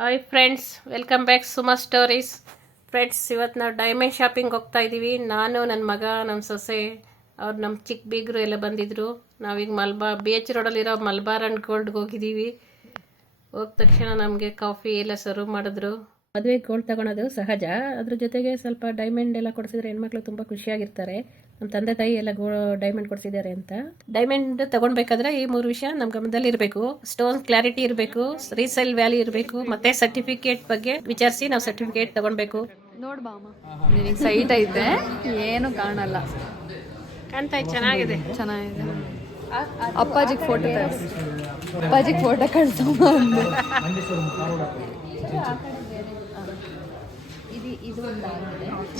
Hi friends welcome back Suma stories friends ಇವತ್ತು ನಾವು diamond shopping ಹೋಗ್ತಾ ಇದ್ದೀವಿ ನಾನು ನನ್ನ ಮಗ ನಮ್ಮ ಸೊಸೆ, ಅವ್ರು ನಮ್ಮ ಚಿಕ್ಕ ಬೀಗರು ಎಲ್ಲ ಬಂದಿದ್ರು. ನಾವೀಗ ಮಲ್ಬಾ ಬಿ ಎಚ್ ರೋಡಲ್ಲಿರೋ ಮಲ್ಬಾರ್ ಆ್ಯಂಡ್ ಗೋಲ್ಡ್ಗೆ ಹೋಗಿದ್ದೀವಿ ಹೋದ ತಕ್ಷಣ ನಮಗೆ ಕಾಫಿ ಎಲ್ಲ ಸರ್ವ್ ಮಾಡಿದ್ರು. ಮದುವೆ ಗೋಲ್ಡ್ ತಗೊಳೋದು ಸಹಜ. ಅದ್ರ ಜೊತೆಗೆ ಸ್ವಲ್ಪ ಡೈಮಂಡ್ ಎಲ್ಲ ಕೊಡಿಸಿದ್ರೆ ಹೆಣ್ಮಕ್ಳು ತುಂಬ ಖುಷಿಯಾಗಿರ್ತಾರೆ. ನಮ್ಮ ತಂದೆ ತಾಯಿ ಎಲ್ಲ ಗೋ ಡೈಮಂಡ್ ಕೊಡ್ತಿದ್ದಾರೆ ಅಂತ. ಡೈಮಂಡ್ ತಗೊಳ್ಬೇಕಾದ್ರೆ ಈ ಮೂರು ವಿಷಯ ನಮ್ಮ ಗಮನದಲ್ಲಿ ಇರಬೇಕು. ಸ್ಟೋನ್ ಕ್ಲಾರಿಟಿ ಇರಬೇಕು ರೀಸೇಲ್ ವ್ಯಾಲ್ಯೂ ಇರಬೇಕು ಮತ್ತೆ ಸರ್ಟಿಫಿಕೇಟ್ ಬಗ್ಗೆ ವಿಚಾರಿಸಿ ನಾವು ಸರ್ಟಿಫಿಕೇಟ್ ತಗೊಳ್ಬೇಕು ನೋಡ್ಬಾಮ ಸೈಟ್ ಐತೆ ಏನು ಕಾಣಲ್ಲ. ಕಾಣ್ತಾ ಚೆನ್ನಾಗಿದೆ. ಚೆನ್ನಾಗಿದೆ. ಅಪ್ಪಾಜಿಗೆ ಫೋಟೋ ಅಪ್ಪಾಜಿಗೆ ಫೋಟೋ ಕಳ್ಸಮ್ಮ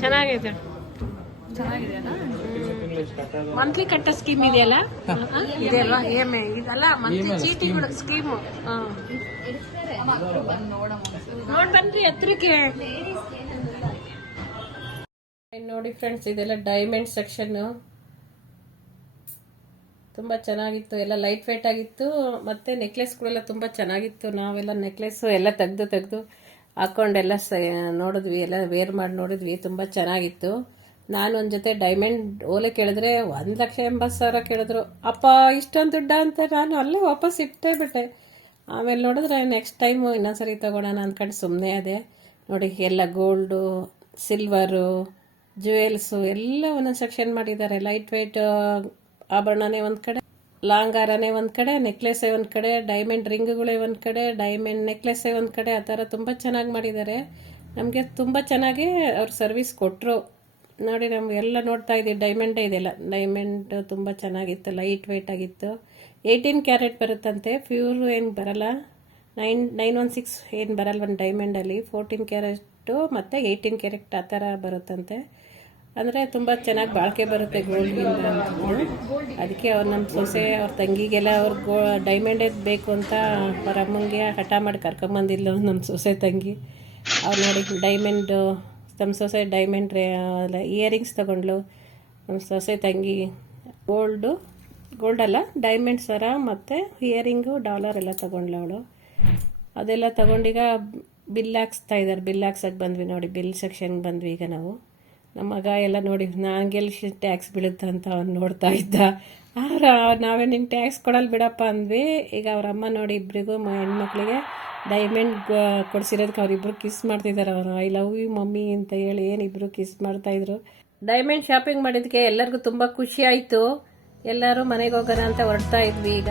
ಚೆನ್ನಾಗಿದೆ. ಮಂತ್ಲಿ ಕಟ್ಟ ಸ್ಕೀಮ್ ಇದೆಯಲ್ಲ? ಇದೆಯಲ್ವಾ? ಇದಲ್ಲ ಮಂತ್ಲಿ ಚೀಟಿಗಳು ಸ್ಕೀಮು ನೋಡ್ ಬನ್ರಿ ಹತ್ರಕ್ಕೆ. ನೋಡಿ ಫ್ರೆಂಡ್ಸ್ ಇದೆಲ್ಲ ಡೈಮಂಡ್ ಸೆಕ್ಷನ್ ತುಂಬ ಚೆನ್ನಾಗಿತ್ತು ಎಲ್ಲ ಲೈಟ್ ವೇಟ್ ಆಗಿತ್ತು. ಮತ್ತು ನೆಕ್ಲೆಸ್ಗಳೆಲ್ಲ ತುಂಬ ಚೆನ್ನಾಗಿತ್ತು. ನಾವೆಲ್ಲ ನೆಕ್ಲೆಸ್ಸು ಎಲ್ಲ ತೆಗ್ದು ತೆಗೆದು ಹಾಕೊಂಡೆಲ್ಲ ಸ ನೋಡಿದ್ವಿ ಎಲ್ಲ ವೇರ್ ಮಾಡಿ ನೋಡಿದ್ವಿ ತುಂಬ ಚೆನ್ನಾಗಿತ್ತು. ನಾನು ಒಂದು ಜೊತೆ ಡೈಮಂಡ್ ಓಲೆ ಕೇಳಿದ್ರೆ ಒಂದು ಲಕ್ಷ ಎಂಬತ್ತು ಸಾವಿರ ಕೇಳಿದ್ರು. ಅಪ್ಪ, ಇಷ್ಟೊಂದು ದುಡ್ಡ ಅಂತ ನಾನು ಅಲ್ಲೇ ವಾಪಸ್ ಇಟ್ಟೇ ಬಿಟ್ಟೆ. ಆಮೇಲೆ ನೋಡಿದ್ರೆ ನೆಕ್ಸ್ಟ್ ಟೈಮು ಇನ್ನೊಂದ್ಸರಿ ತೊಗೊಳೋಣ ಅಂದ್ಕೊಂಡು ಸುಮ್ಮನೆ ಅದೇ. ನೋಡಿ, ಎಲ್ಲ ಗೋಲ್ಡು ಸಿಲ್ವರು ಜ್ಯುವೆಲ್ಸು ಎಲ್ಲ ಒಂದೊಂದು ಸೆಕ್ಷನ್ ಮಾಡಿದ್ದಾರೆ. ಲೈಟ್ ವೈಟ್ ಆಭರಣನೇ ಒಂದು ಕಡೆ ಲಾಂಗ್ ಹಾರನೇ ಒಂದು ಕಡೆ ನೆಕ್ಲೆಸ್ಸೇ ಒಂದು ಕಡೆ ಡೈಮಂಡ್ ರಿಂಗ್ಗಳೇ ಒಂದು ಕಡೆ ಡೈಮಂಡ್ ನೆಕ್ಲೆಸ್ಸೇ ಒಂದು ಕಡೆ, ಆ ಥರ ತುಂಬ ಚೆನ್ನಾಗಿ ಮಾಡಿದ್ದಾರೆ. ನಮಗೆ ತುಂಬ ಚೆನ್ನಾಗಿ ಅವ್ರು ಸರ್ವಿಸ್ ಕೊಟ್ಟರು ನೋಡಿ ನಮಗೆಲ್ಲ ನೋಡ್ತಾ ಇದ್ದೀವಿ ಡೈಮಂಡೇ ಇದೆಲ್ಲ ಡೈಮಂಡ್ ತುಂಬ ಚೆನ್ನಾಗಿತ್ತು ಲೈಟ್ ವೆಯ್ಟ್ ಆಗಿತ್ತು. ಏಯ್ಟೀನ್ ಕ್ಯಾರೆಟ್ ಬರುತ್ತಂತೆ. ಪ್ಯೂರ್ ಏನು ಬರಲ್ಲ. ನೈನ್ ನೈನ್ ಒನ್ ಸಿಕ್ಸ್ ಏನು ಬರಲ್ಲ ಒಂದು ಡೈಮಂಡಲ್ಲಿ ಫೋರ್ಟೀನ್ ಕ್ಯಾರೆಟು ಮತ್ತು ಏಯ್ಟೀನ್ ಕ್ಯಾರೆಟ್ ಆ ಥರ ಬರುತ್ತಂತೆ. ಅಂದರೆ ತುಂಬ ಚೆನ್ನಾಗಿ ಬಾಳಿಕೆ ಬರುತ್ತೆ ಗೋಲ್ಡ್ಗಿಂತ ಅದಕ್ಕೆ ಅವ್ರು ನಮ್ಮ ಸೊಸೆ, ಅವ್ರ ತಂಗಿಗೆಲ್ಲ ಅವ್ರ ಗೋ ಡೈಮಂಡೇ ಬೇಕು ಅಂತ ಅವ್ರ ಅಮ್ಮಂಗೆ ಹಠ ಮಾಡಿ ಕರ್ಕೊಂಬಂದಿಲ್ಲ ನಮ್ಮ ಸೊಸೆ ತಂಗಿ. ಅವ್ರು ನೋಡಿ ಡೈಮಂಡು ನಮ್ಮ ಸೊಸೆ ಡೈಮಂಡ್ ರೇ ಇಯರಿಂಗ್ಸ್ ತಗೊಂಡ್ಲು ನಮ್ಮ ಸೊಸೆ ತಂಗಿ ಗೋಲ್ಡು ಅಲ್ಲ ಡೈಮಂಡ್ ಸರ, ಮತ್ತು ಇಯರಿಂಗು ಡಾಲರ್ ಎಲ್ಲ ತೊಗೊಂಡ್ಲು ಅವಳು. ಅದೆಲ್ಲ ತೊಗೊಂಡೀಗ ಬಿಲ್ ಹಾಕ್ಸ್ತಾ ಇದ್ದಾರೆ. ಬಿಲ್ ಹಾಕ್ಸಕ್ಕೆ ಬಂದ್ವಿ ನೋಡಿ ಬಿಲ್ ಸೆಕ್ಷನ್ಗೆ ಬಂದ್ವಿ ಈಗ ನಾವು. ನಮ್ಮ ಮಗ ಎಲ್ಲ ನೋಡಿ ನನಗೆಲ್ಲಿ ಟ್ಯಾಕ್ಸ್ ಬೀಳುತ್ತೆ ಅಂತ ಅವ್ನು ನೋಡ್ತಾ ಇದ್ದ. ಅವ್ರ ನಾವೇ ನಿನ್ನ ಟ್ಯಾಕ್ಸ್ ಕೊಡಲ್ಲ ಬಿಡಪ್ಪ, ಅಂದ್ವಿ. ಈಗ ಅವರಮ್ಮ ನೋಡಿ ಇಬ್ಬರಿಗೂ ಹೆಣ್ಮಕ್ಳಿಗೆ ಡೈಮಂಡ್ ಕೊಡಿಸಿರೋದಕ್ಕೆ ಅವರಿಬ್ಬರು ಕಿಸ್ ಮಾಡ್ತಿದ್ದಾರೆ ಅವರು. ಐ ಲವ್ ಯು ಮಮ್ಮಿ ಅಂತ ಹೇಳಿ ಏನಿಬ್ಬರು ಕಿಸ್ ಮಾಡ್ತಾಯಿದ್ರು ಡೈಮಂಡ್ ಶಾಪಿಂಗ್ ಮಾಡಿದ್ದಕ್ಕೆ ಎಲ್ಲರಿಗೂ ತುಂಬ ಖುಷಿ ಆಯಿತು. ಎಲ್ಲರೂ ಮನೆಗೆ ಹೋಗೋಣ ಅಂತ ಹೊರಡ್ತಾ ಇದ್ವಿ. ಈಗ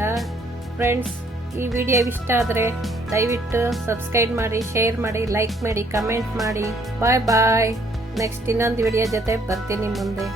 ಫ್ರೆಂಡ್ಸ್ ಈ ವಿಡಿಯೋ ಇಷ್ಟ ಆದರೆ ದಯವಿಟ್ಟು ಸಬ್ಸ್ಕ್ರೈಬ್ ಮಾಡಿ ಶೇರ್ ಮಾಡಿ ಲೈಕ್ ಮಾಡಿ ಕಮೆಂಟ್ ಮಾಡಿ. ಬಾಯ್ ಬಾಯ್ ನೆಕ್ಸ್ಟ್ ಇನ್ನೊಂದು ವಿಡಿಯೋ ಜೊತೆ ಬರ್ತೀನಿ ಮುಂದೆ.